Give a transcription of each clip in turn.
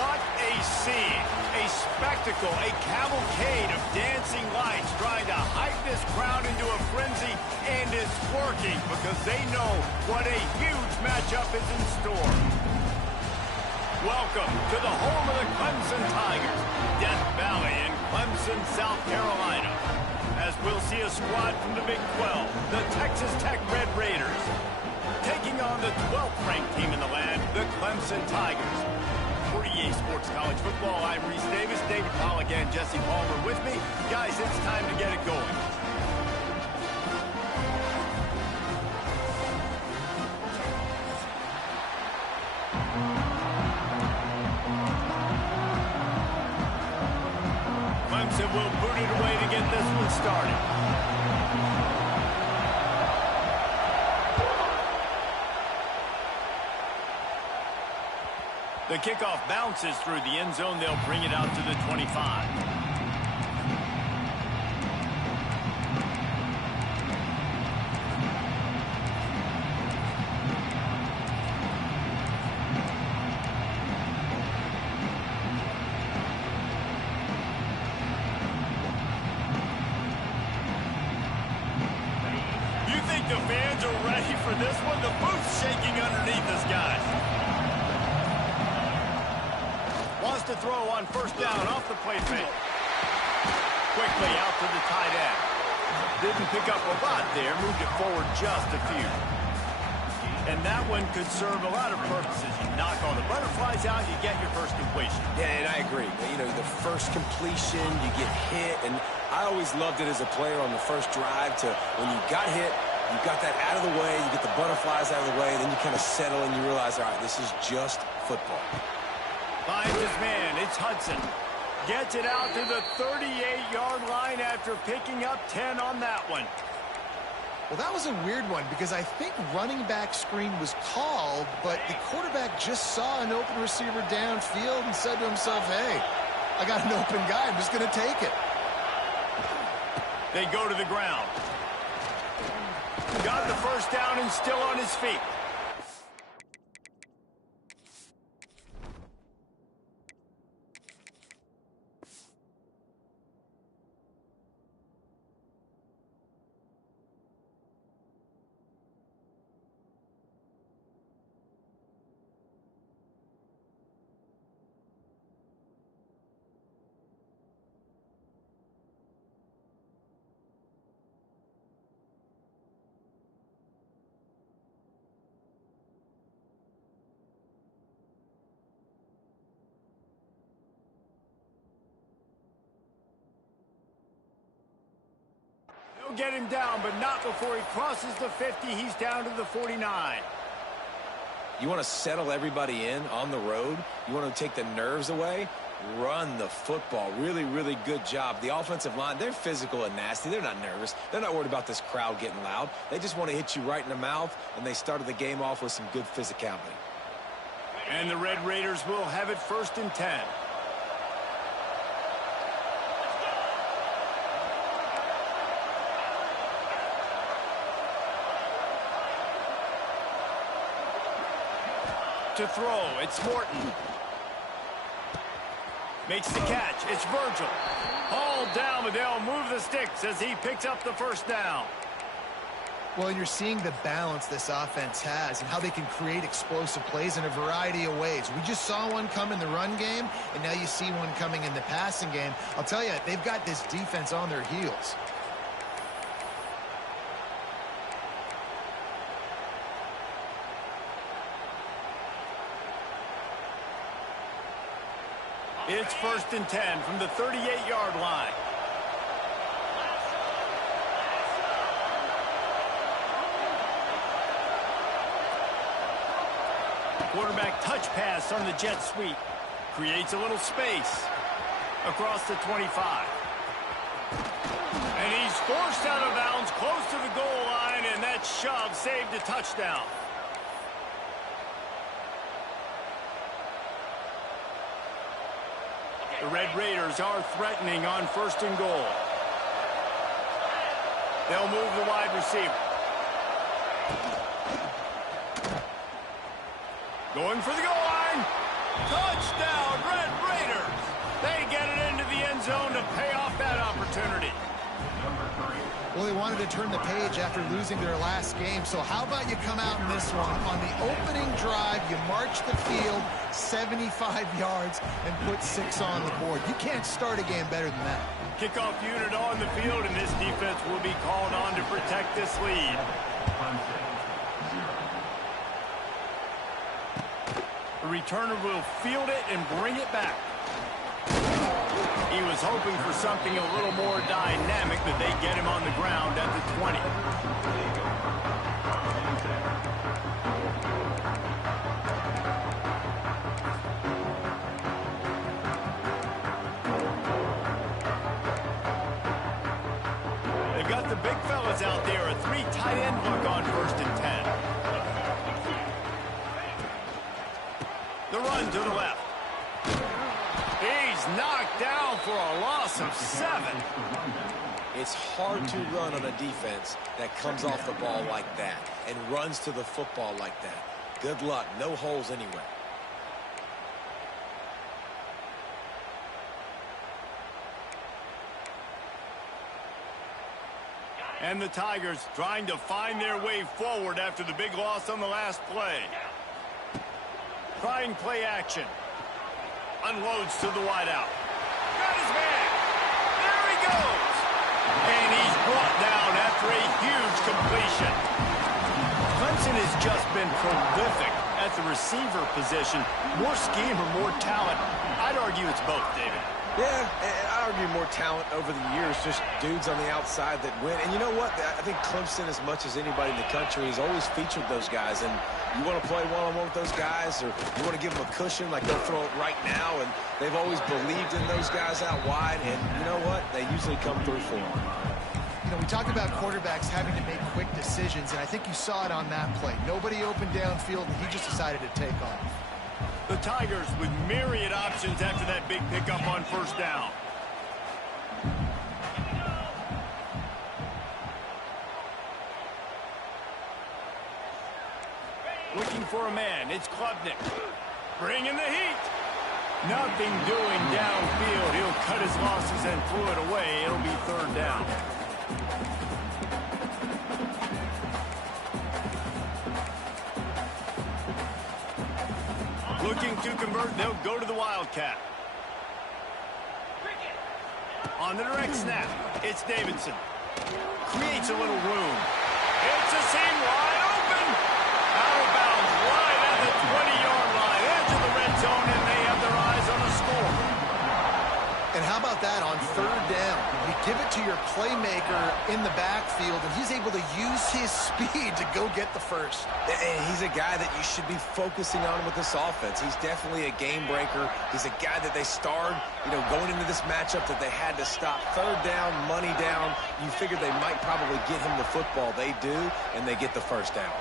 What a scene, a spectacle, a cavalcade of dancing lights trying to hype this crowd into a frenzy, and it's working because they know what a huge matchup is in store. Welcome to the home of the Clemson Tigers, Death Valley in Clemson, South Carolina, as we'll see a squad from the Big 12, the Texas Tech Red Raiders, taking on the 12th ranked team in the land, the Clemson Tigers. For EA Sports College Football, I'm Reese Davis, David Pollack, and Jesse Palmer with me. Guys, it's time to get it going. Clemson will boot it away to get this one started. The kickoff bounces through the end zone. They'll bring it out to the 25. You think the fans are ready for this one? The booth's shaking underneath us, guys. Wants to throw on first down off the play fake. Quickly out to the tight end. Didn't pick up a lot there. Moved it forward just a few. And that one could serve a lot of purposes. You knock all the butterflies out, you get your first completion. Yeah, and I agree. You know, the first completion, you get hit. And I always loved it as a player on the first drive to when you got hit, you got that out of the way, you get the butterflies out of the way, then you kind of settle and you realize, all right, this is just football. Finds his man, it's Hudson. Gets it out to the 38-yard line after picking up 10 on that one. Well, that was a weird one because I think running back screen was called, but the quarterback just saw an open receiver downfield and said to himself, hey, I got an open guy, I'm just going to take it. They go to the ground. Got the first down and still on his feet. Get him down, but not before he crosses the 50. He's down to the 49. You want to settle everybody in on the road? You want to take the nerves away? Run the football. Really, really good job. The offensive line, they're physical and nasty. They're not nervous. They're not worried about this crowd getting loud. They just want to hit you right in the mouth, and they started the game off with some good physicality. And the Red Raiders will have it 1st and 10. To throw, it's Morton. Makes the catch, it's Virgil. Hauled down, but they'll move the sticks as he picks up the first down. Well, you're seeing the balance this offense has and how they can create explosive plays in a variety of ways. We just saw one come in the run game, and now you see one coming in the passing game. I'll tell you, they've got this defense on their heels. It's 1st and 10 from the 38-yard line. Quarterback touch pass on the jet sweep. Creates a little space across the 25. And he's forced out of bounds close to the goal line, and that shove saved a touchdown. The Red Raiders are threatening on 1st and goal. They'll move the wide receiver. Going for the goal line. Touchdown, Red Raiders! They get it into the end zone to pay off that opportunity. Well, they wanted to turn the page after losing their last game, so how about you come out in this one? On the opening drive, you march the field 75 yards and put 6 on the board. You can't start a game better than that. Kickoff unit on the field, and this defense will be called on to protect this lead. The returner will field it and bring it back. He was hoping for something a little more dynamic, but they get him on the ground at the 20. They've got the big fellas out there, a 3 tight end look on 1st and 10. The run to the left. He's knocked down for a loss of 7. It's hard to run on a defense that comes off the ball like that and runs to the football like that. Good luck. No holes anywhere. And the Tigers trying to find their way forward after the big loss on the last play. Trying play action. Unloads to the wideout. Got his man. There he goes. And he's brought down after a huge completion. Clemson has just been prolific at the receiver position. More scheme or more talent? I'd argue it's both, David. Yeah, and I argue more talent over the years, just dudes on the outside that win. And you know what? I think Clemson, as much as anybody in the country, has always featured those guys. And you want to play one-on-one with those guys, or you want to give them a cushion like they'll throw it right now, and they've always believed in those guys out wide. And you know what? They usually come through for them. You know, we talked about quarterbacks having to make quick decisions, and I think you saw it on that play. Nobody opened downfield, and he just decided to take off. The Tigers with myriad options after that big pickup on 1st down. Looking for a man. It's Klubnik. Bringing the heat. Nothing doing downfield. He'll cut his losses and throw it away. It'll be 3rd down. Looking to convert, they'll go to the Wildcat. On the direct snap, it's Davidson. Creates a little room. It's a seam wide open. Out of bounds, right at the 20-yard line. Into the red zone, and they have their eyes on the score. And how about that on 3rd down? You give it to your playmaker in the backfield, and he's able to use his speed to go get the first. And he's a guy that you should be focusing on with this offense. He's definitely a game breaker. He's a guy that they starred, going into this matchup that they had to stop. 3rd down, money down. You figured they might probably get him the football. They do, and they get the 1st down.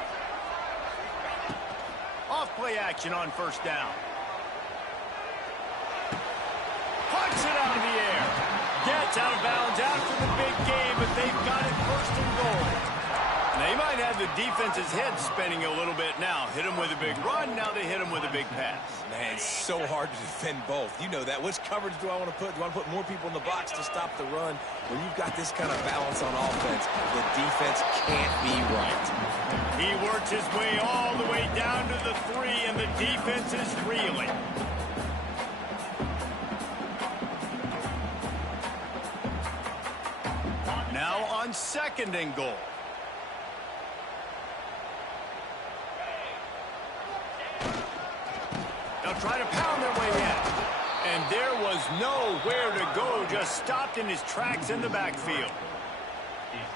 Off play action on 1st down. Punts it out of the air. Gets out of bounds after the big game, but they've got it 1st and goal. They might have the defense's head spinning a little bit now. Hit him with a big run, now they hit him with a big pass. Man, it's so hard to defend both. You know that. Which coverage do I want to put? Do I want to put more people in the box to stop the run? When you've got this kind of balance on offense, the defense can't be right. He works his way all the way down to the 3, and the defense is reeling. Now on 2nd and goal. They'll try to pound their way in. And there was nowhere to go, just stopped in his tracks in the backfield.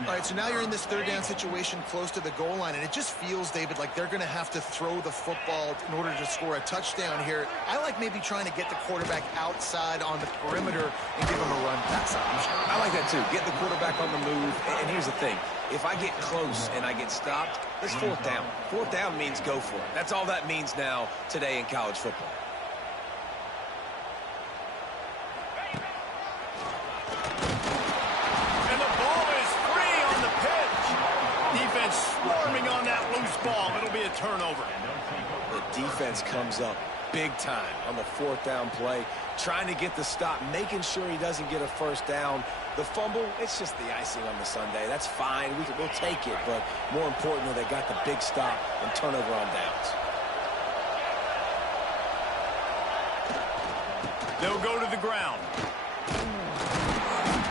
All right, so now you're in this 3rd down situation close to the goal line, and it just feels, David, like they're going to have to throw the football in order to score a touchdown here. I like maybe trying to get the quarterback outside on the perimeter and give him a run pass option. I like that, too. Get the quarterback on the move. And here's the thing. If I get close and I get stopped, it's 4th down. 4th down means go for it. That's all that means now today in college football. Swarming on that loose ball. It'll be a turnover. The defense comes up big time on the 4th down play, trying to get the stop, making sure he doesn't get a first down. The fumble, it's just the icing on the sundae. That's fine. We'll take it. But more importantly, they got the big stop and turnover on downs. They'll go to the ground.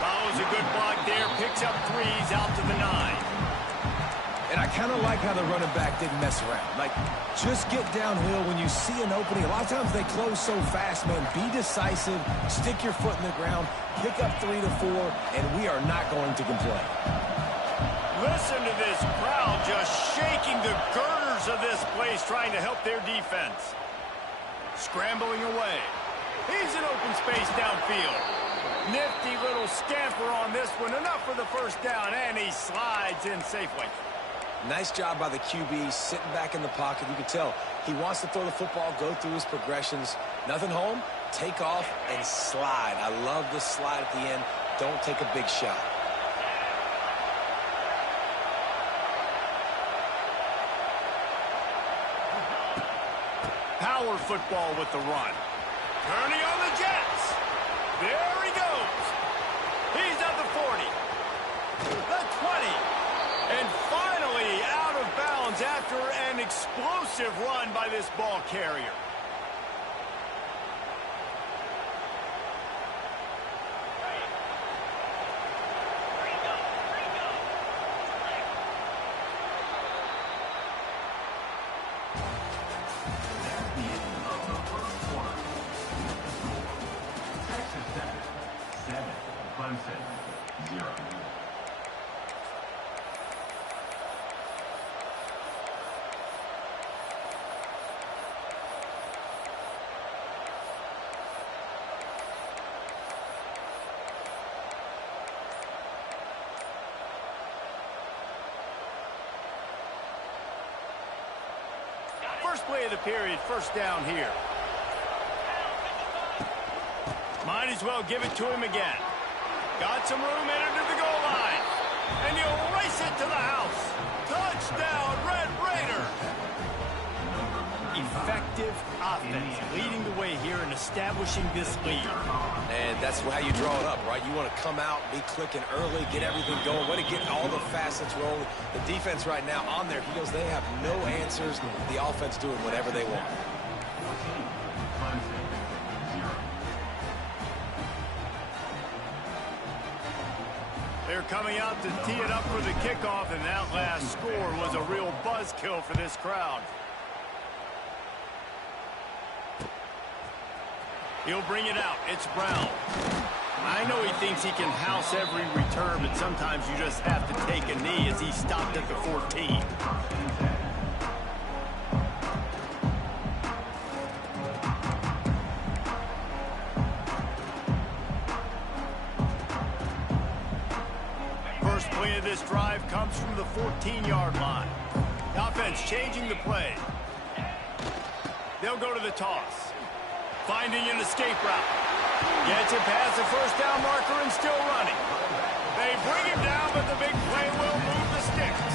Follows a good block there. Picks up 3s out to the 9. And I kind of like how the running back didn't mess around. Like, just get downhill when you see an opening. A lot of times they close so fast, man. Be decisive. Stick your foot in the ground. Pick up 3 to 4, and we are not going to complain. Listen to this crowd just shaking the girders of this place, trying to help their defense. Scrambling away. He's in open space downfield. Nifty little scamper on this one. Enough for the first down, and he slides in safely. Nice job by the QB, sitting back in the pocket. You can tell he wants to throw the football, go through his progressions. Nothing home, take off, and slide. I love this slide at the end. Don't take a big shot. Power football with the run. Turning on the Jets. There he goes. He's at the 40. The 20. And finally out of bounds after an explosive run by this ball carrier. First play of the period, first down here. Might as well give it to him again. Got some room in to the goal line. And you race it to the house. Touchdown, Red Raiders. Effective offense leading the way here and establishing this lead. And that's how you draw it up, right? You want to come out, be clicking early, get everything going, want to get all the facets rolling. The defense right now on their heels, they have no answers. The offense doing whatever they want. They're coming out to tee it up for the kickoff, and that last score was a real buzzkill for this crowd. He'll bring it out. It's Brown. I know he thinks he can house every return, but sometimes you just have to take a knee as he stopped at the 14. First play of this drive comes from the 14-yard line. The offense changing the play. They'll go to the toss. Finding an escape route. Gets it past the first down marker and still running. They bring him down, but the big play will move the sticks.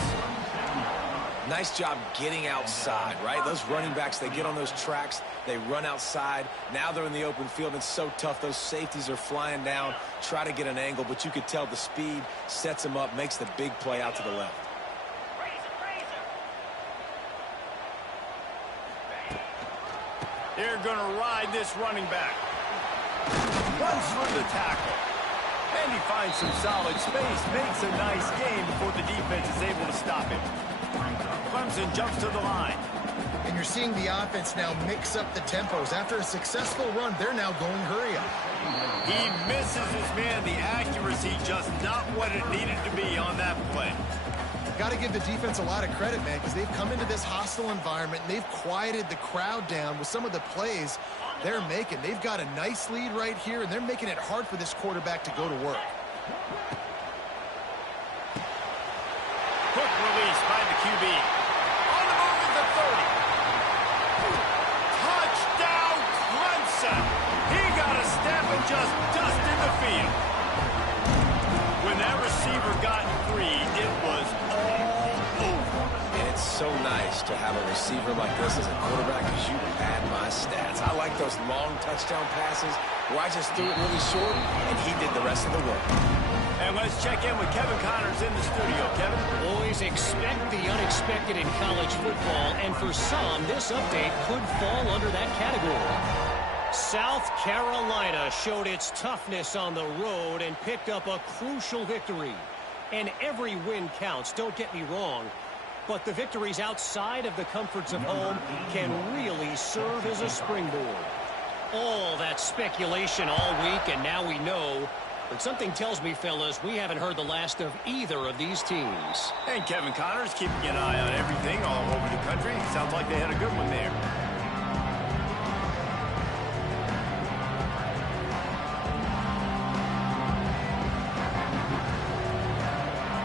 Nice job getting outside, right? Those running backs, they get on those tracks, they run outside. Now they're in the open field. It's so tough. Those safeties are flying down, try to get an angle, but you could tell the speed sets them up, makes the big play out to the left. They're going to ride this running back. Runs through the tackle. And he finds some solid space. Makes a nice game before the defense is able to stop him. Clemson jumps to the line. And you're seeing the offense now mix up the tempos. After a successful run, they're now going hurry up. He misses his man. The accuracy just not what it needed to be on that play. Got to give the defense a lot of credit, man, because they've come into this hostile environment and they've quieted the crowd down with some of the plays they're making. They've got a nice lead right here, and they're making it hard for this quarterback to go to work. Quick release by the QB. On the move at the 30. Touchdown, Clemson. He got a step and just dusted the field. When that receiver got free, it was all over. And it's so nice to have a receiver like this as a quarterback because you pad my stats. I like those long touchdown passes where I just threw it really short and he did the rest of the work. And let's check in with Kevin Connors in the studio. Kevin? Always expect the unexpected in college football, and for some, this update could fall under that category. South Carolina showed its toughness on the road and picked up a crucial victory. And every win counts, don't get me wrong. But the victories outside of the comforts of home can really serve as a springboard. All that speculation all week, and now we know. But something tells me, fellas, we haven't heard the last of either of these teams. And Kevin Connors keeping an eye on everything all over the country. Sounds like they had a good one there.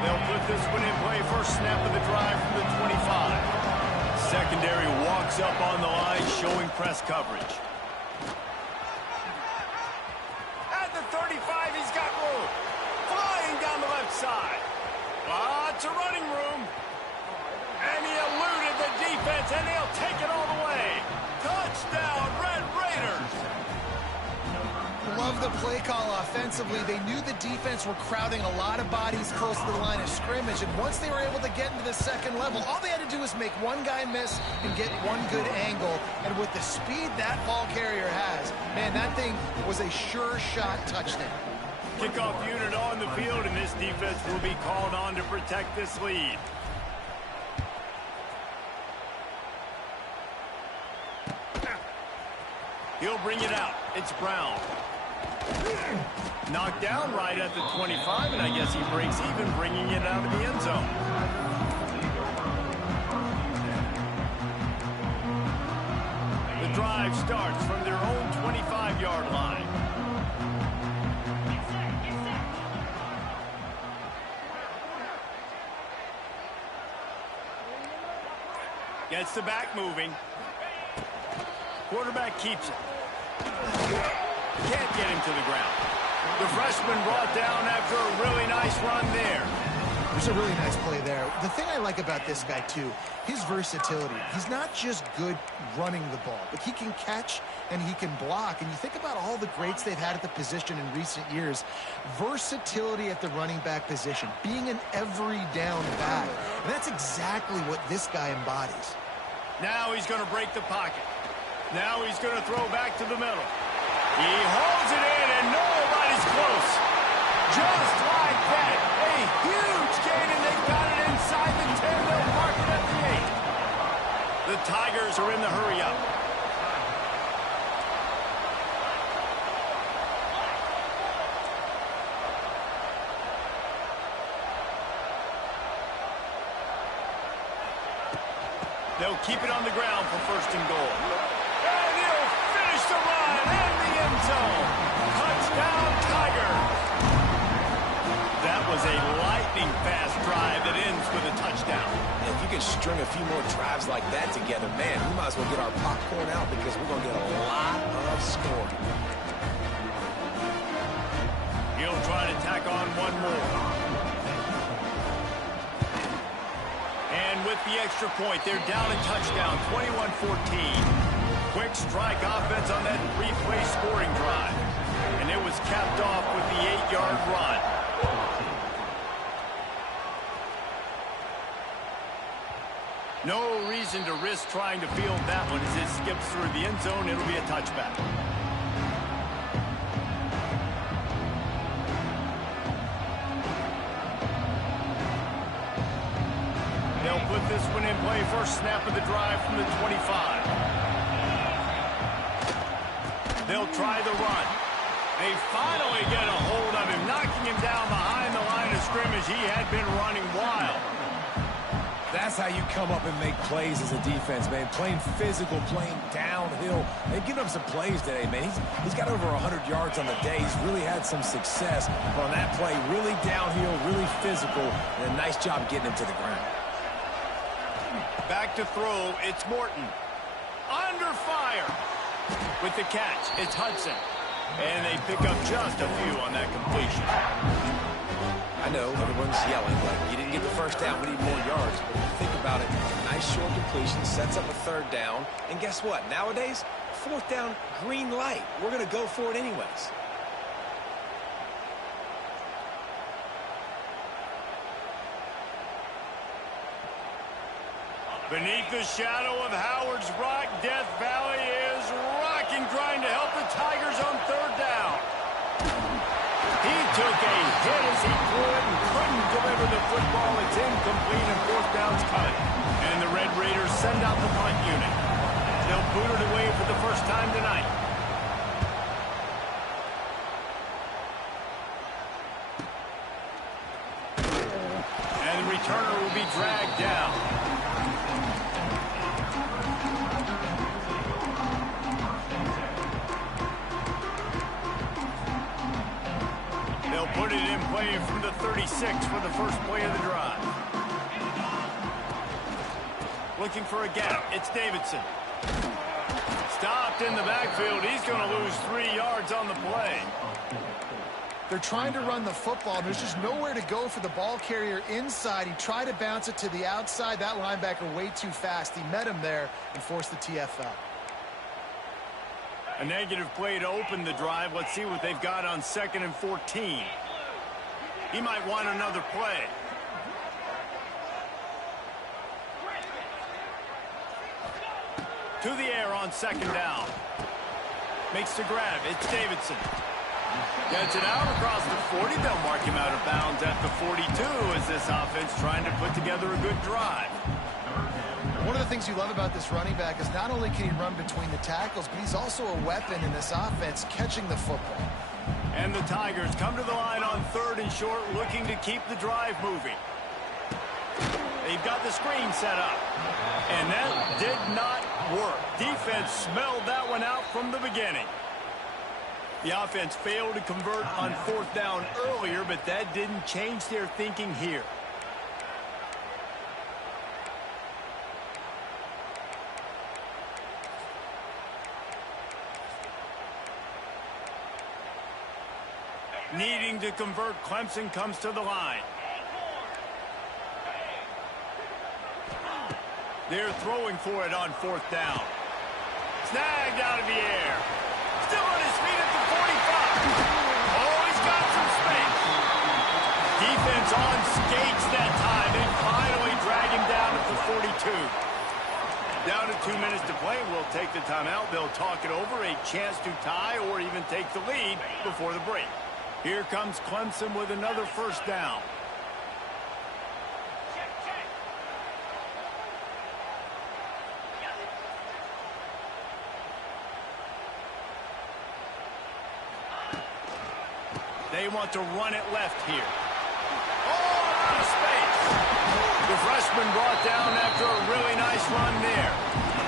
They'll put this one in play. First snap of the drive from the 25. Secondary walks up on the line, showing press coverage. At the 35, he's got room. Flying down the left side. Lots of running room. And he eluded the defense, and he'll take it all the way. Touchdown, Red Raiders. Love the play call offensively. They knew the defense were crowding a lot of bodies close to the line of scrimmage, and once they were able to get into the second level, all they had to do was make one guy miss and get one good angle. And with the speed that ball carrier has, man, that thing was a sure shot touchdown. Kickoff unit on the field, and this defense will be called on to protect this lead. He'll bring it out. It's Brown. Knocked down right at the 25, and I guess he breaks even, bringing it out of the end zone. The drive starts from their own 25-yard line. Gets the back moving. Quarterback keeps it. Can't get him to the ground. The freshman brought down after a really nice run there. There's a really nice play there. The thing I like about this guy, too, his versatility. He's not just good running the ball, but he can catch and he can block. And you think about all the greats they've had at the position in recent years. Versatility at the running back position, being an every down back. And that's exactly what this guy embodies. Now he's going to break the pocket. Now he's going to throw back to the middle. He holds it in, and nobody's close. Just like that. A huge gain, and they got it inside the 10. They'll mark it at the 8. The Tigers are in the hurry-up. They'll keep it on the ground for first and goal. And he'll finish the run in the end zone. Touchdown, Tigers. That was a lightning-fast drive that ends with a touchdown. If you can string a few more drives like that together, man, we might as well get our popcorn out because we're going to get a lot of scoring. He'll try to tack on one more. And with the extra point, they're down a touchdown, 21-14. Quick strike offense on that three-play scoring drive. And it was capped off with the 8-yard run. No reason to risk trying to field that one as it skips through the end zone. It'll be a touchback. They'll put this one in play. First snap of the drive from the 25. They'll try the run. They finally get a hold of him, knocking him down behind the line of scrimmage. He had been running wild. That's how you come up and make plays as a defense, man. Playing physical, playing downhill. They've given up some plays today, man. He's got over 100 yards on the day. He's really had some success. But on that play, really downhill, really physical, and a nice job getting him to the ground. Back to throw, it's Morton. Under fire. With the catch, it's Hudson. And they pick up just a few on that completion. I know everyone's yelling, like, you didn't get the first down, we need more yards. But think about it, nice nice short completion, sets up a third down. And guess what? Nowadays, fourth down, green light. We're going to go for it anyways. Beneath the shadow of Howard's Rock, Death Valley is rocking, trying to help the Tigers on third down. He took a hit as he threw it and couldn't deliver the football. It's incomplete and fourth down's coming. And the Red Raiders send out the punt unit. They'll boot it away for the first time tonight. And the returner will be dragged down. They'll put it in play from the 36 for the first play of the drive. Looking for a gap. It's Davidson. Stopped in the backfield. He's going to lose 3 yards on the play. They're trying to run the football. There's just nowhere to go for the ball carrier inside. He tried to bounce it to the outside. That linebacker way too fast. He met him there and forced the TFL. A negative play to open the drive. Let's see what they've got on 2nd and 14. He might want another play. To the air on 2nd down. Makes the grab. It's Davidson. Gets it out across the 40. They'll mark him out of bounds at the 42 as this offense trying to put together a good drive. One of the things you love about this running back is not only can he run between the tackles, but he's also a weapon in this offense catching the football. And the Tigers come to the line on 3rd and short, looking to keep the drive moving. They've got the screen set up. And that did not work. Defense smelled that one out from the beginning. The offense failed to convert on 4th down earlier, but that didn't change their thinking here. Needing to convert, Clemson comes to the line. They're throwing for it on 4th down. Snagged out of the air. Still on his feet at the 45. Oh, he's got some space. Defense on skates that time. They finally drag him down at the 42. Down to 2 minutes to play. We'll take the timeout. They'll talk it over. A chance to tie or even take the lead before the break. Here comes Clemson with another first down. They want to run it left here. Oh, out of space. The freshman brought down after a really nice run there.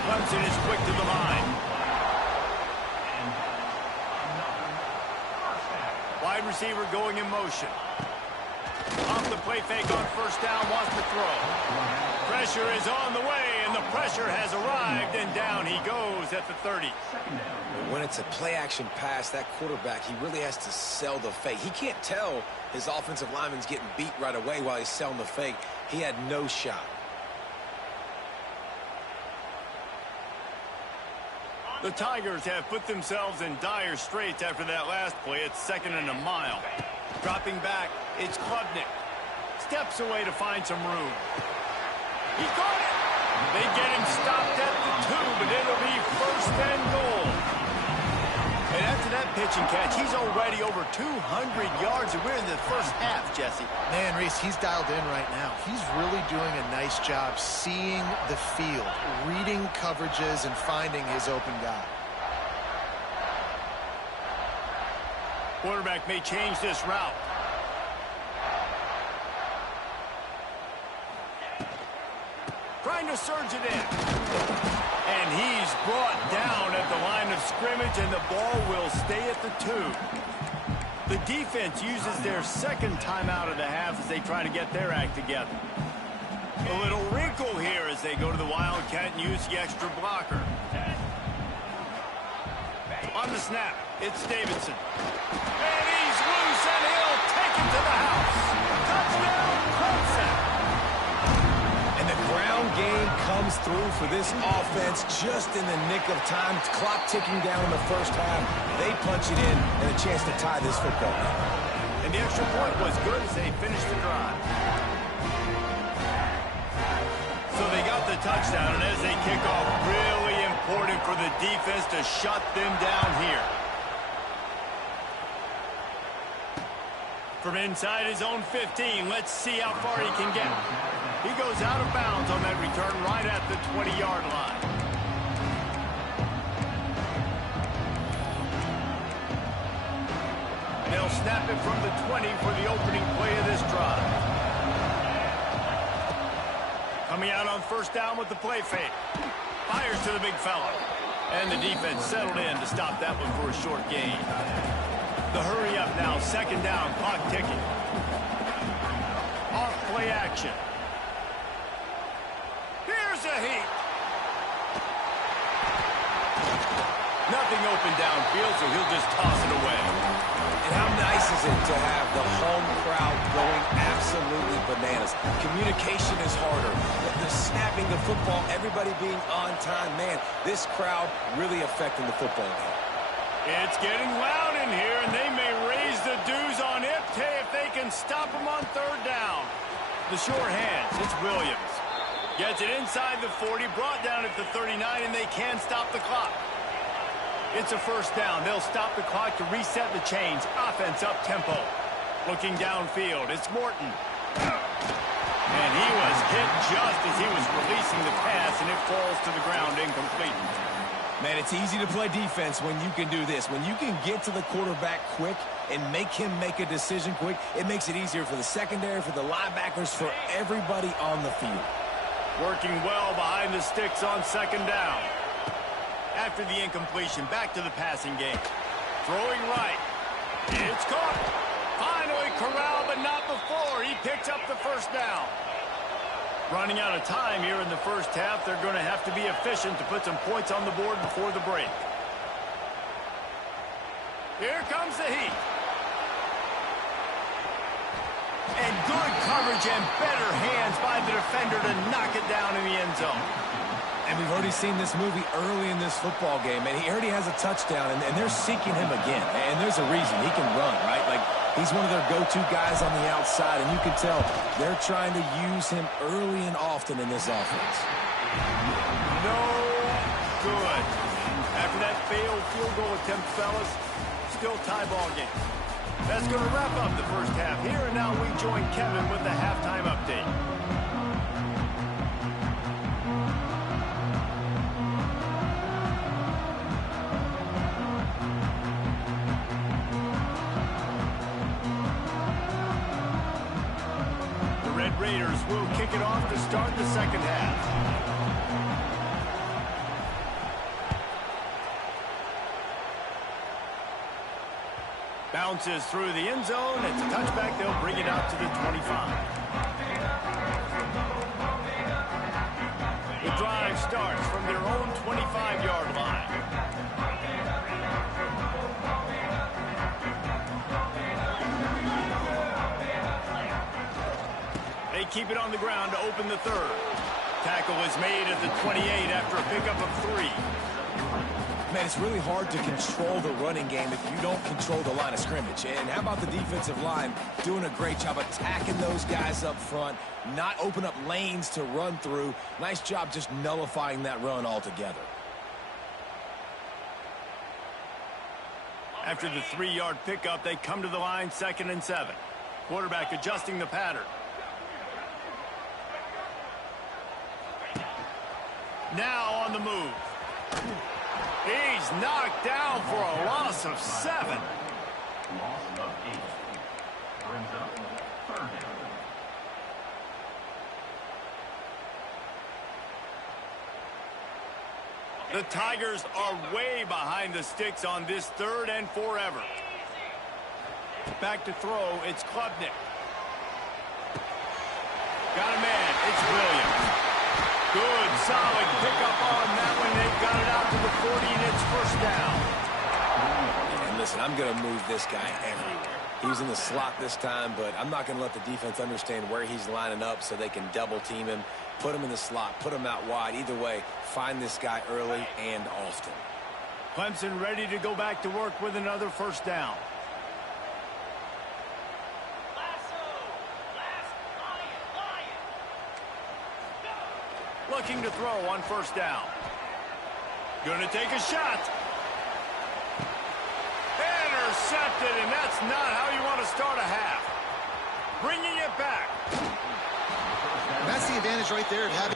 Clemson is quick to the line. Wide receiver going in motion. Off the play fake on 1st down, wants to throw. Pressure is on the way, and the pressure has arrived, and down he goes at the 30. When it's a play-action pass, that quarterback, he really has to sell the fake. He can't tell his offensive lineman's getting beat right away while he's selling the fake. He had no shot. The Tigers have put themselves in dire straits after that last play. It's 2nd and a mile. Dropping back, it's Klubnik. Steps away to find some room. He got it. They get him stopped at the 2, but it'll be 1st and goal. And after that pitch and catch, he's already over 200 yards, and we're in the first half, Jesse. Man, Reese, he's dialed in right now. He's really doing a nice job seeing the field, reading coverages, and finding his open guy. Quarterback may change this route. Trying to surge it in. And he's brought down at the line of scrimmage, and the ball will stay at the 2. The defense uses their 2nd timeout of the half as they try to get their act together. A little wrinkle here as they go to the Wildcat and use the extra blocker. On the snap, it's Davidson. And he's loose, and he'll take it to the house. Touchdown, Clemson. And the ground game comes comes through for this offense just in the nick of time. Clock ticking down in the first half. They punch it in and a chance to tie this football game. And the extra point was good as they finished the drive. So they got the touchdown, and as they kick off, really important for the defense to shut them down here. From inside his own 15, let's see how far he can get. He goes out of bounds on that return right at the 20-yard line. They'll snap it from the 20 for the opening play of this drive. Coming out on first down with the play fake. Fires to the big fella. And the defense settled in to stop that one for a short gain. The hurry up now, second down, clock ticking. Off play action. Here's a heat. Nothing open downfield, so he'll just toss it away. And how nice is it to have the home crowd going absolutely bananas? Communication is harder. The snapping the football, everybody being on time. Man, this crowd really affecting the football game. It's getting loud in here, and they may raise the dues on Ipte if they can stop him on third down. The short hands, it's Williams. Gets it inside the 40, brought down at the 39, and they can stop the clock. It's a first down. They'll stop the clock to reset the chains. Offense up tempo. Looking downfield, it's Morton. And he was hit just as he was releasing the pass, and it falls to the ground incomplete. Man, it's easy to play defense when you can do this. When you can get to the quarterback quick and make him make a decision quick, it makes it easier for the secondary, for the linebackers, for everybody on the field. Working well behind the sticks on second down. After the incompletion, back to the passing game. Throwing right. It's caught. Finally corralled, but not before. He picks up the first down. Running out of time here in the first half. They're going to have to be efficient to put some points on the board before the break. Here comes the heat. And good coverage and better hands by the defender to knock it down in the end zone. And we've already seen this movie early in this football game, and he already has a touchdown, and they're seeking him again. And there's a reason. He can run, right? Like, he's one of their go-to guys on the outside, and you can tell they're trying to use him early and often in this offense. No good. After that failed field goal attempt, fellas, still tie ball game. That's going to wrap up the first half here, and now we join Kevin with the halftime update. Raiders will kick it off to start the second half. Bounces through the end zone. It's a touchback. They'll bring it out to the 25. The drive starts from their own 25-yard line. They keep it on the ground to open the third. Tackle is made at the 28 after a pickup of 3. Man, it's really hard to control the running game if you don't control the line of scrimmage. And how about the defensive line doing a great job attacking those guys up front, not open up lanes to run through. Nice job just nullifying that run altogether. After the 3-yard pickup, they come to the line 2nd and 7. Quarterback adjusting the pattern. Now on the move. He's knocked down for a loss of 7. Loss of 8. Brings up third down. The Tigers are way behind the sticks on this 3rd and forever. Back to throw, it's Klubnik. Got a man, it's Williams. Good, solid pickup on that one. They've got it out to the 40, and it's first down. And listen, I'm going to move this guy everywhere. He was in the slot this time, but I'm not going to let the defense understand where he's lining up so they can double team him, put him in the slot, put him out wide. Either way, find this guy early and often. Clemson ready to go back to work with another first down. Looking to throw on first down. Gonna take a shot. Intercepted, and that's not how you want to start a half. Bringing it back. And that's the advantage right there of having...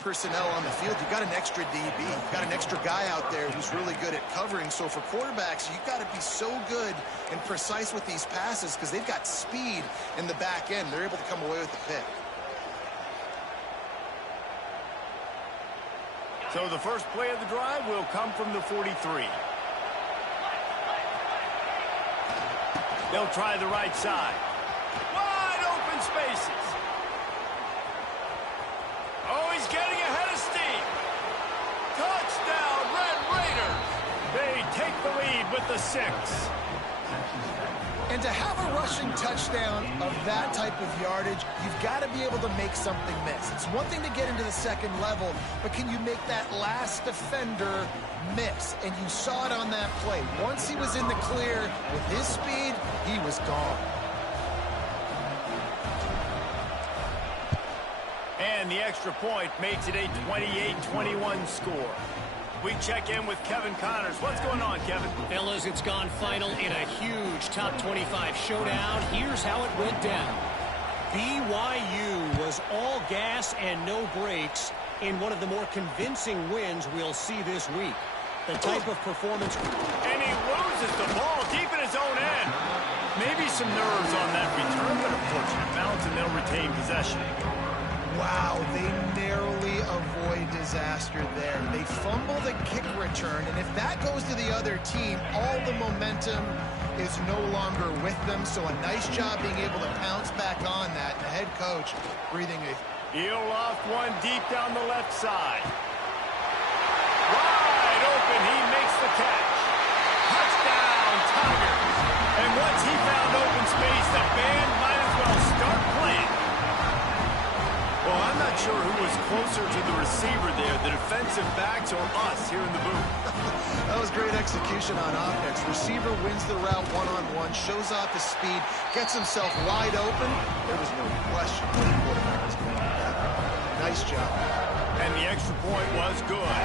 personnel on the field. You've got an extra DB. You've got an extra guy out there who's really good at covering. So for quarterbacks, you've got to be so good and precise with these passes because they've got speed in the back end. They're able to come away with the pick. So the first play of the drive will come from the 43. They'll try the right side. Wide open spaces. Oh, he's getting ahead of steam. Touchdown, Red Raiders. They take the lead with the 6. And to have a rushing touchdown of that type of yardage, you've got to be able to make something miss. It's one thing to get into the second level, but can you make that last defender miss? And you saw it on that play. Once he was in the clear with his speed, he was gone. And the extra point makes it a 28-21 score. We check in with Kevin Connors. What's going on, Kevin? Fellas, it's gone final in a huge top 25 showdown. Here's how it went down. BYU was all gas and no brakes in one of the more convincing wins we'll see this week. The type of performance... And he loses the ball deep in his own end. Maybe some nerves on that return, but a fortunate bounce, and they'll retain possession. Wow, they narrowly avoid disaster there. They fumble the kick return, and if that goes to the other team, all the momentum is no longer with them. So a nice job being able to pounce back on that. The head coach breathing a... He'll loft one deep down the left side. Wide open, he makes the catch. Touchdown, Tigers. And once he found open space, the band might as well start playing. Well, I'm not sure who was closer to the receiver there, the defensive backs or us here in the booth. That was great execution on offense. Receiver wins the route one-on-one, shows off his speed, gets himself wide open. There was no question that the quarterback was going to do that. Nice job. And the extra point was good.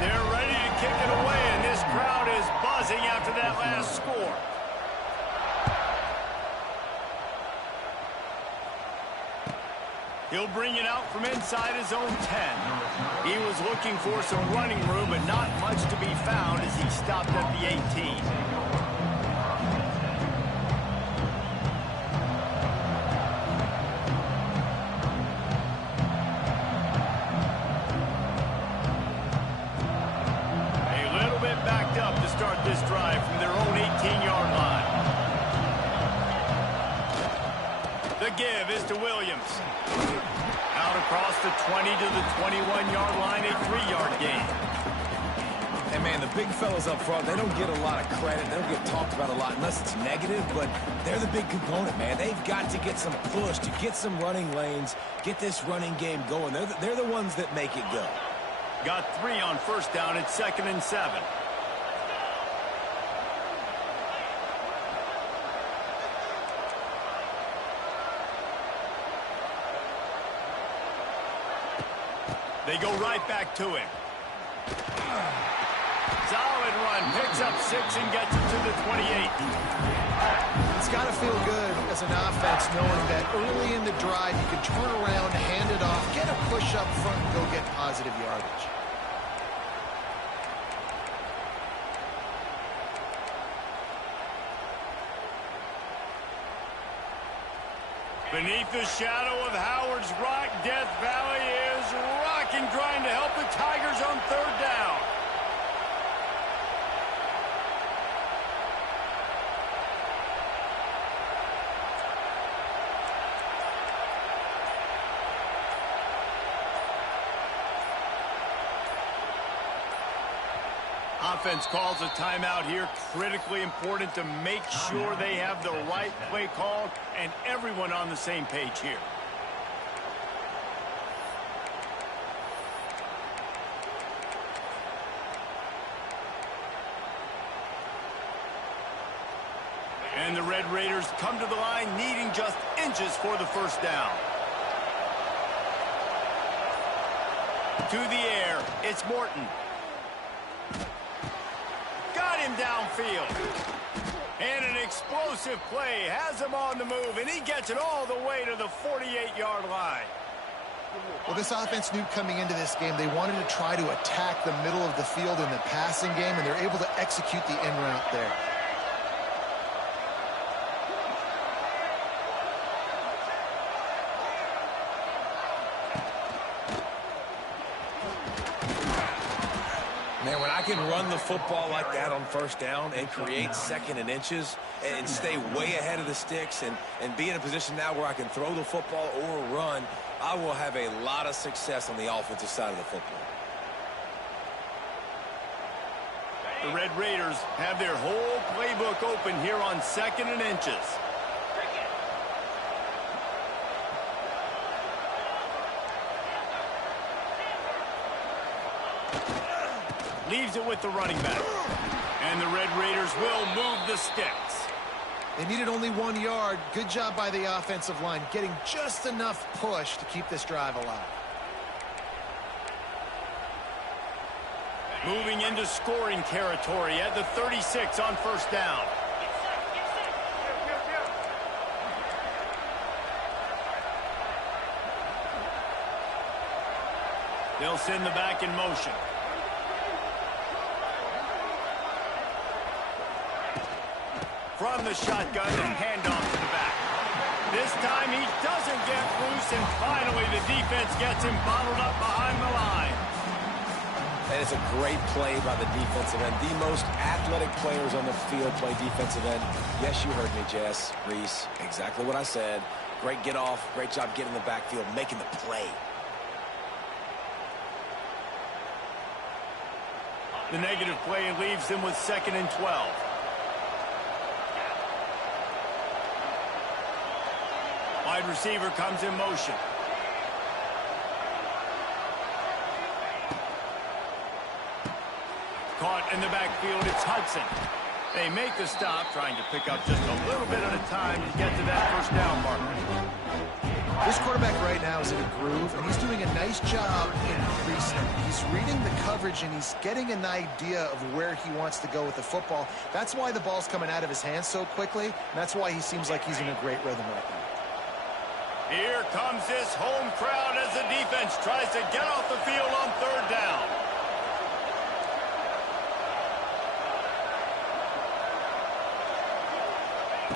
They're ready to kick it away, and this crowd is buzzing after that last score. He'll bring it out from inside his own 10. He was looking for some running room, but not much to be found as he stopped at the 18. A little bit backed up to start this drive from their own 18-yard line. The give is to Williams. Out across the 20 to the 21-yard line, a 3-yard gain. And, man, the big fellas up front, they don't get a lot of credit. They don't get talked about a lot unless it's negative, but they're the big component, man. They've got to get some push to get some running lanes, get this running game going. They're the ones that make it go. Got 3 on first down at 2nd and 7. They go right back to him. Solid run, picks up 6 and gets it to the 28. It's got to feel good as an offense knowing that early in the drive you can turn around, hand it off, get a push up front, and go get positive yardage. Beneath the shadow of Howard's Rock, Death Valley is rocking, trying to help the Tigers on 3rd down. Offense calls a timeout here. Critically important to make sure they have the right play called and everyone on the same page here. And the Red Raiders come to the line needing just inches for the first down. To the air, it's Morton. Got him downfield. And an explosive play has him on the move, and he gets it all the way to the 48-yard line. Well, this offense knew coming into this game they wanted to try to attack the middle of the field in the passing game, and they're able to execute the in route there. Man, when I can run the football like that on first down and create second and inches and stay way ahead of the sticks and be in a position now where I can throw the football or run, I will have a lot of success on the offensive side of the football. The Red Raiders have their whole playbook open here on second and inches. Leaves it with the running back. And the Red Raiders will move the sticks. They needed only 1 yard. Good job by the offensive line, getting just enough push to keep this drive alive. Moving into scoring territory at the 36 on first down. They'll send the back in motion. From the shotgun and handoff to the back. This time he doesn't get loose, and finally the defense gets him bottled up behind the line. And it's a great play by the defensive end. The most athletic players on the field play defensive end. Yes, you heard me, Jess, Reese. Exactly what I said. Great get off. Great job getting in the backfield, making the play. The negative play leaves them with 2nd and 12. Wide receiver comes in motion. Caught in the backfield, it's Hudson. They make the stop, trying to pick up just a little bit at a time to get to that first down marker. This quarterback right now is in a groove, and he's doing a nice job increasing. He's reading the coverage, and he's getting an idea of where he wants to go with the football. That's why the ball's coming out of his hands so quickly, and that's why he seems like he's in a great rhythm right now. Here comes this home crowd as the defense tries to get off the field on third down.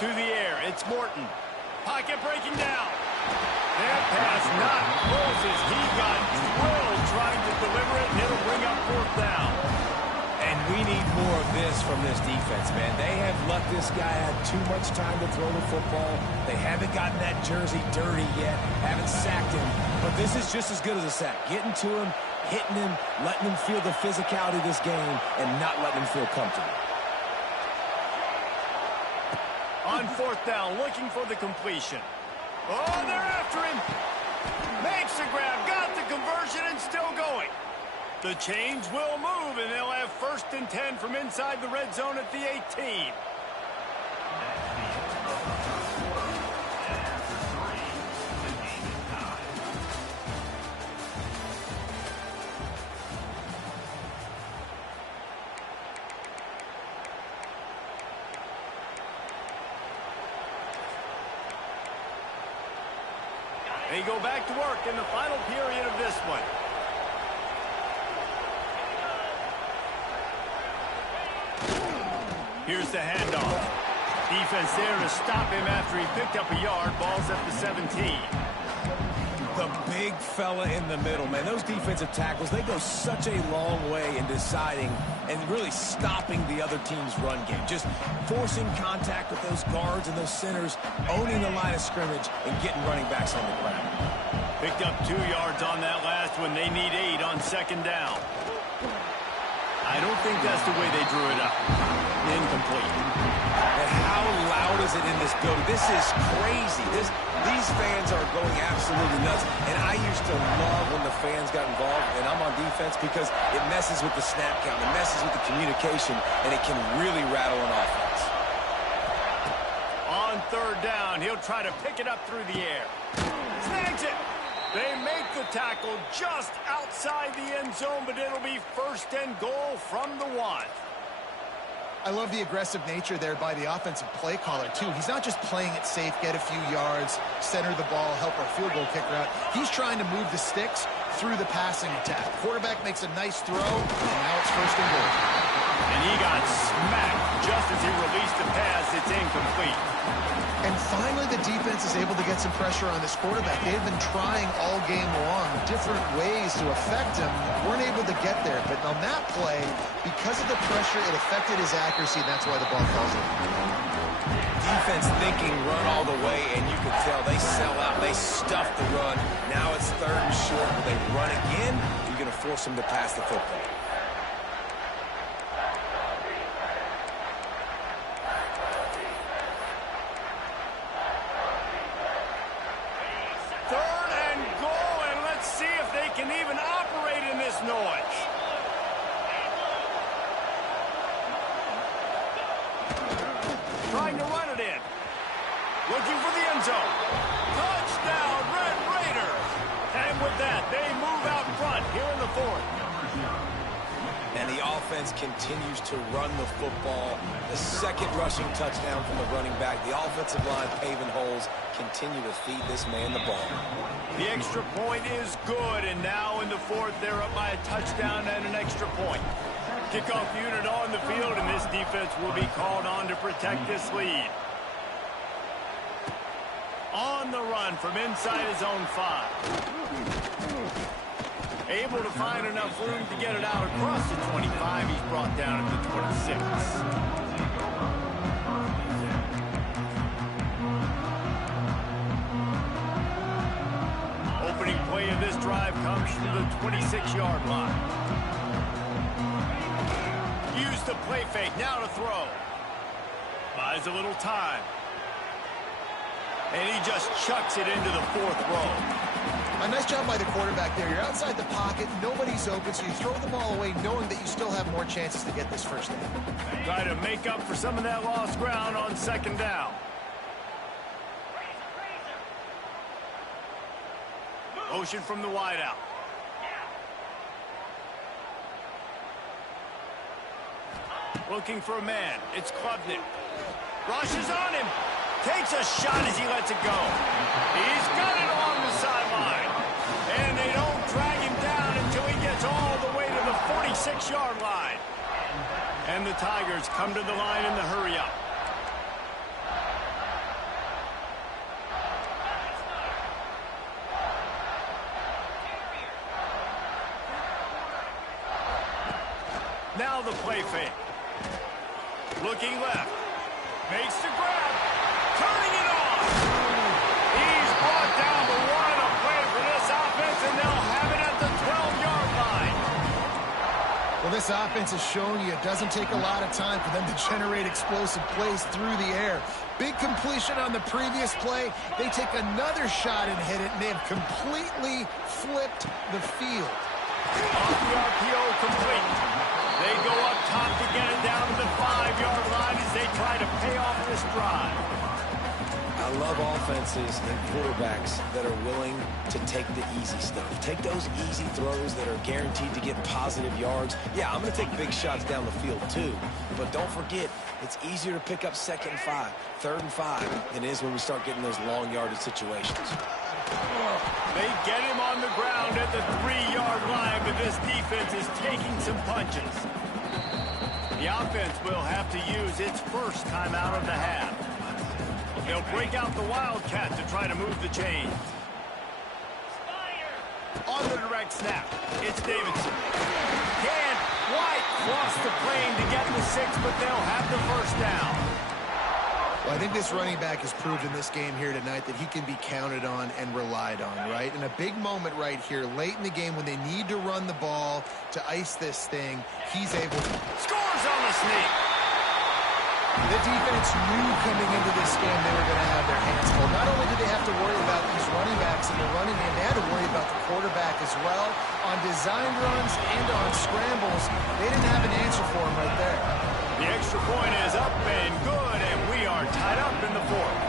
To the air, it's Morton. Pocket breaking down. That pass not closes. He got drilled trying to deliver it, and it'll bring up fourth down. And we need more of this from this defense, man. They have let this guy have too much time to throw the football. They haven't gotten that jersey dirty yet, haven't sacked him. But this is just as good as a sack. Getting to him, hitting him, letting him feel the physicality of this game, and not letting him feel comfortable. On fourth down, looking for the completion. Oh, they're after him. Makes the grab, got the conversion, and still going. The change will move, and they'll have 1st and 10 from inside the red zone at the 18. They go back to work in the final period of this one. Here's the handoff. Defense there to stop him after he picked up a yard. Ball's at the 17. The big fella in the middle, man. Those defensive tackles, they go such a long way in deciding and really stopping the other team's run game. Just forcing contact with those guards and those centers, owning the line of scrimmage, and getting running backs on the ground. Picked up 2 yards on that last one. They need 8 on 2nd down. I don't think that's the way they drew it up. Incomplete. And how loud is it in this building? This is crazy. These fans are going absolutely nuts. And I used to love when the fans got involved, and I'm on defense because it messes with the snap count. It messes with the communication, and it can really rattle an offense. On third down, he'll try to pick it up through the air. Snags it. They make the tackle just outside the end zone, but it'll be first and goal from the 1. I love the aggressive nature there by the offensive play caller, too. He's not just playing it safe, get a few yards, center the ball, help our field goal kicker out. He's trying to move the sticks through the passing attack. Quarterback makes a nice throw, and now it's first and goal. And he got smacked just as he released the pass. It's incomplete. And finally, the defense is able to get some pressure on this quarterback. They've been trying all game long different ways to affect him. Weren't able to get there. But on that play, because of the pressure, it affected his accuracy, and that's why the ball falls in. Defense thinking run all the way, and you can tell they sell out. They stuff the run. Now it's third and short. Will they run again? You're going to force them to pass the football. Third and goal, and let's see if they can even operate in this noise. Trying to run it in. Looking for the end zone. Touchdown, Red Raiders. And with that, they move out front here in the 4th. And the offense continues to run the football. The second rushing touchdown from the running back. The offensive line paving holes. Continue to feed this man the ball. The extra point is good, and now in the 4th, they're up by a touchdown and an extra point. Kickoff unit on the field, and this defense will be called on to protect this lead. On the run from inside his own 5. Able to find enough room to get it out across the 25. He's brought down at the 26. Opening play of this drive comes from the 26-yard line. Use the play fake, now to throw. Buys a little time. And he just chucks it into the 4th row. A nice job by the quarterback there. You're outside the pocket, nobody's open, so you throw the ball away knowing that you still have more chances to get this first down. Try to make up for some of that lost ground on second down. Motion from the wideout. Looking for a man. It's Klubnik. Rushes on him. Takes a shot as he lets it go. He's got it along the sideline. And they don't drag him down until he gets all the way to the 46-yard line. And the Tigers come to the line in the hurry-up. Now the play fake. Looking left. Makes the grab. Turning it on. He's brought down, but what a play for this offense, and they'll have it at the 12-yard line. Well, this offense has shown you it doesn't take a lot of time for them to generate explosive plays through the air. Big completion on the previous play. They take another shot and hit it, and they have completely flipped the field. Off the RPO, complete. They go up top to get it down to the 5-yard line as they try to pay off this drive. I love offenses and quarterbacks that are willing to take the easy stuff. Take those easy throws that are guaranteed to get positive yards. Yeah, I'm going to take big shots down the field too. But don't forget, it's easier to pick up 2nd and 5, 3rd and 5 than it is when we start getting those long yardage situations. They get him on the ground at the 3-yard line, but this defense is taking some punches. The offense will have to use its first timeout of the half. They'll break out the Wildcat to try to move the chains. On the direct snap, it's Davidson. Can't quite cross the plane to get the 6, but they'll have the first down. Well, I think this running back has proved in this game here tonight that he can be counted on and relied on, right? In a big moment right here, late in the game when they need to run the ball to ice this thing, he's able to. Scores on the sneak. The defense knew coming into this game they were going to have their hands full. Not only did they have to worry about these running backs in the running game, they had to worry about the quarterback as well. On design runs and on scrambles, they didn't have an answer for him right there. The extra point is up and good, and we are tied up in the fourth.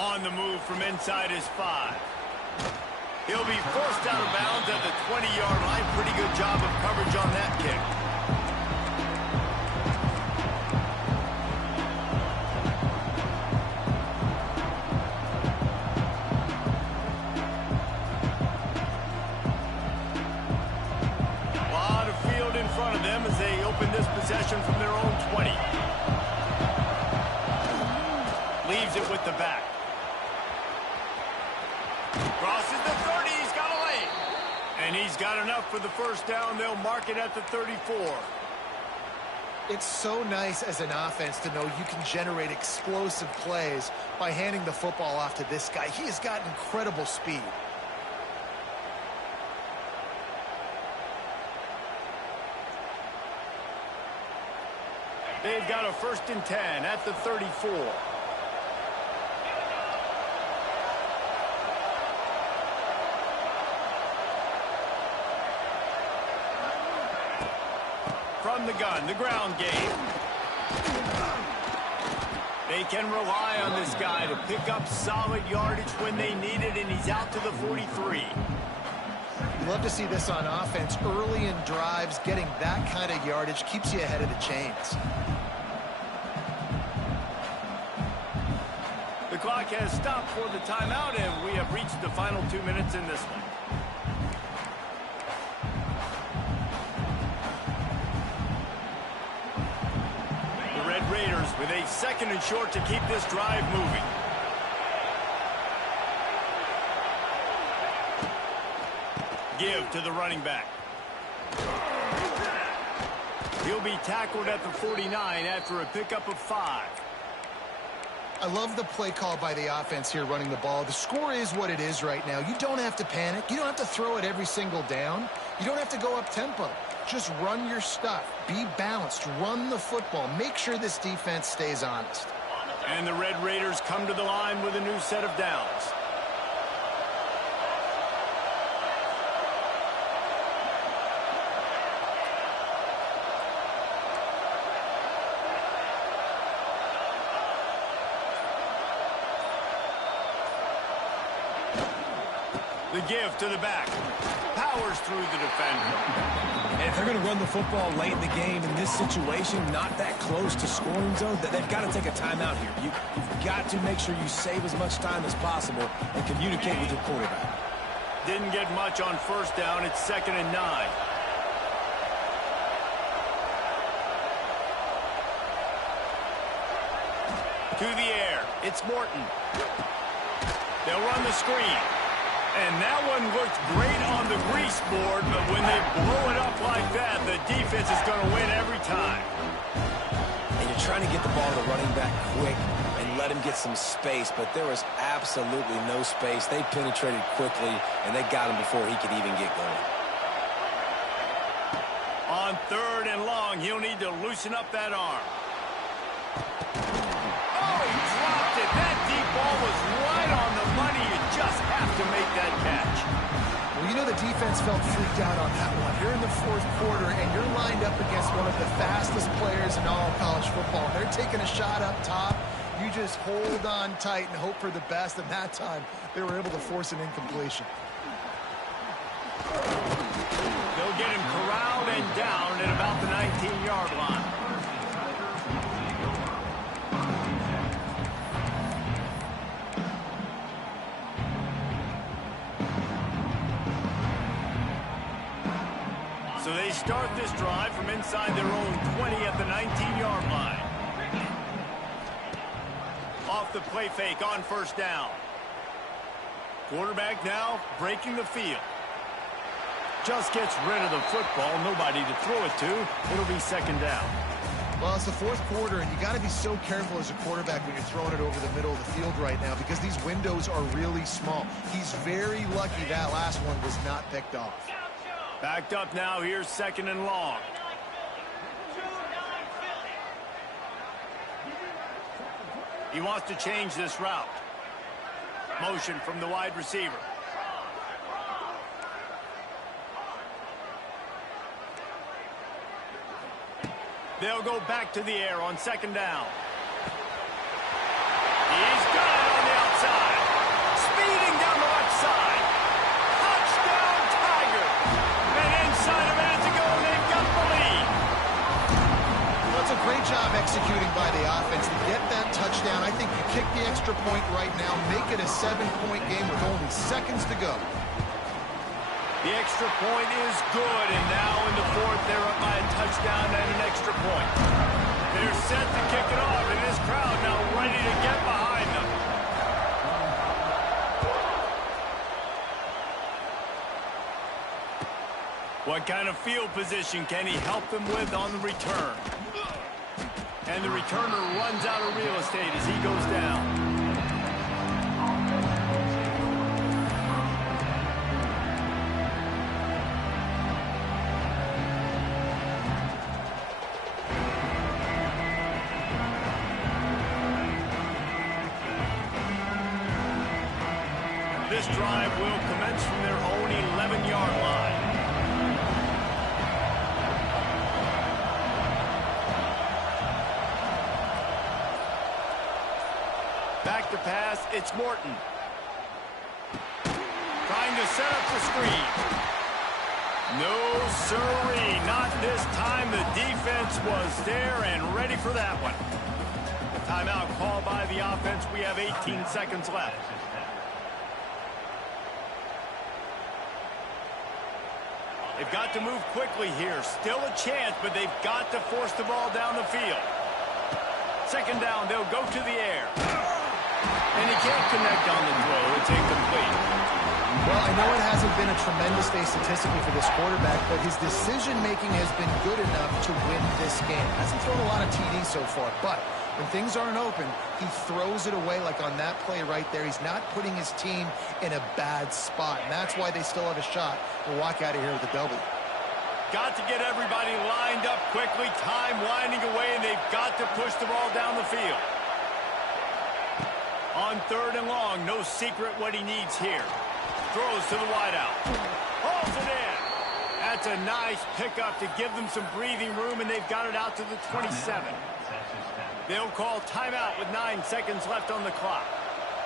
On the move from inside his 5. He'll be forced out of bounds at the 20-yard line. Pretty good job of coverage on that kick. A lot of field in front of them as they open this possession from their own 20. Leaves it with the back. Crosses the 30, he's got a lane. And he's got enough for the first down. They'll mark it at the 34. It's so nice as an offense to know you can generate explosive plays by handing the football off to this guy. He has got incredible speed. They've got a 1st and 10 at the 34. From the gun, the ground game. They can rely on this guy to pick up solid yardage when they need it, and he's out to the 43. You love to see this on offense. Early in drives, getting that kind of yardage keeps you ahead of the chains. The clock has stopped for the timeout, and we have reached the final 2 minutes in this one. Raiders with a 2nd and short to keep this drive moving. Give to the running back. He'll be tackled at the 49 after a pickup of 5. I love the play call by the offense here running the ball. The score is what it is right now. You don't have to panic. You don't have to throw it every single down. You don't have to go up tempo. Just run your stuff. Be balanced. Run the football. Make sure this defense stays honest. And the Red Raiders come to the line with a new set of downs. The give to the back. Powers through the defender. And if they're going to run the football late in the game in this situation, not that close to scoring zone, they've got to take a timeout here. You've got to make sure you save as much time as possible and communicate with your quarterback. Didn't get much on 1st down. It's 2nd and 9. To the air. It's Morton. They'll run the screen. And that one looked great on the grease board, but when they blow it up like that, the defense is going to win every time. And you're trying to get the ball to the running back quick and let him get some space, but there was absolutely no space. They penetrated quickly, and they got him before he could even get going. On 3rd and long, he'll need to loosen up that arm. Oh, he dropped it. That deep ball was right on the money. You just have to make that catch. Well, you know the defense felt freaked out on that one. You're in the 4th quarter, and you're lined up against one of the fastest players in all of college football. They're taking a shot up top. You just hold on tight and hope for the best, and that time they were able to force an incompletion. They'll get him corralled and down at about the 19-yard line. So they start this drive from inside their own 20 at the 19-yard line. Off the play fake on 1st down. Quarterback now breaking the field. Just gets rid of the football. Nobody to throw it to. It'll be second down. Well, it's the fourth quarter, and you got to be so careful as a quarterback when you're throwing it over the middle of the field right now because these windows are really small. He's very lucky that last one was not picked off. Backed up now. Here's second and long. He wants to change this route. Motion from the wide receiver. They'll go back to the air on second down. He's got it on the outside. Speeding down the left side. Touchdown, Tigers. And inside a minute to go, they've got the lead. Well, it's a great job executing by the offense to get that touchdown. I think you kick the extra point right now, make it a 7-point game with only seconds to go. The extra point is good, and now in the fourth, they're up by a touchdown and an extra point. They're set to kick it off, and this crowd now ready to get behind them. What kind of field position can he help them with on the return? And the returner runs out of real estate as he goes down. This drive will commence from their own 11-yard line. Back to pass, it's Morton. Trying to set up the screen. No, sirree, not this time. The defense was there and ready for that one. Timeout called by the offense. We have 18 seconds left. They've got to move quickly here. Still a chance, but they've got to force the ball down the field. Second down, they'll go to the air. And he can't connect on the throw. It's incomplete. Well, I know it hasn't been a tremendous day statistically for this quarterback, but his decision-making has been good enough to win this game. Hasn't thrown a lot of TDs so far, but when things aren't open, he throws it away like on that play right there. He's not putting his team in a bad spot, and that's why they still have a shot to walk out of here with a W. Got to get everybody lined up quickly. Time winding away, and they've got to push the ball down the field. On third and long, no secret what he needs here. Throws to the wideout. Hauls it in. That's a nice pickup to give them some breathing room, and they've got it out to the 27. They'll call timeout with 9 seconds left on the clock.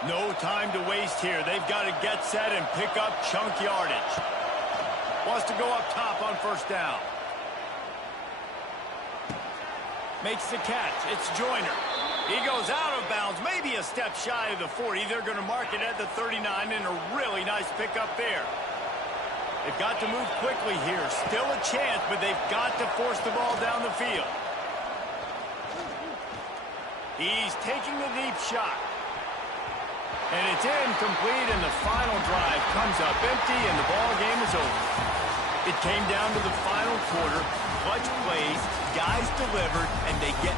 No time to waste here. They've got to get set and pick up chunk yardage. Wants to go up top on first down. Makes the catch. It's Joyner. He goes out of bounds, maybe a step shy of the 40. They're going to mark it at the 39, and a really nice pickup there. They've got to move quickly here. Still a chance, but they've got to force the ball down the field. He's taking the deep shot. And it's incomplete, and the final drive comes up empty, and the ball game is over. It came down to the final quarter. Clutch plays, guys delivered, and they get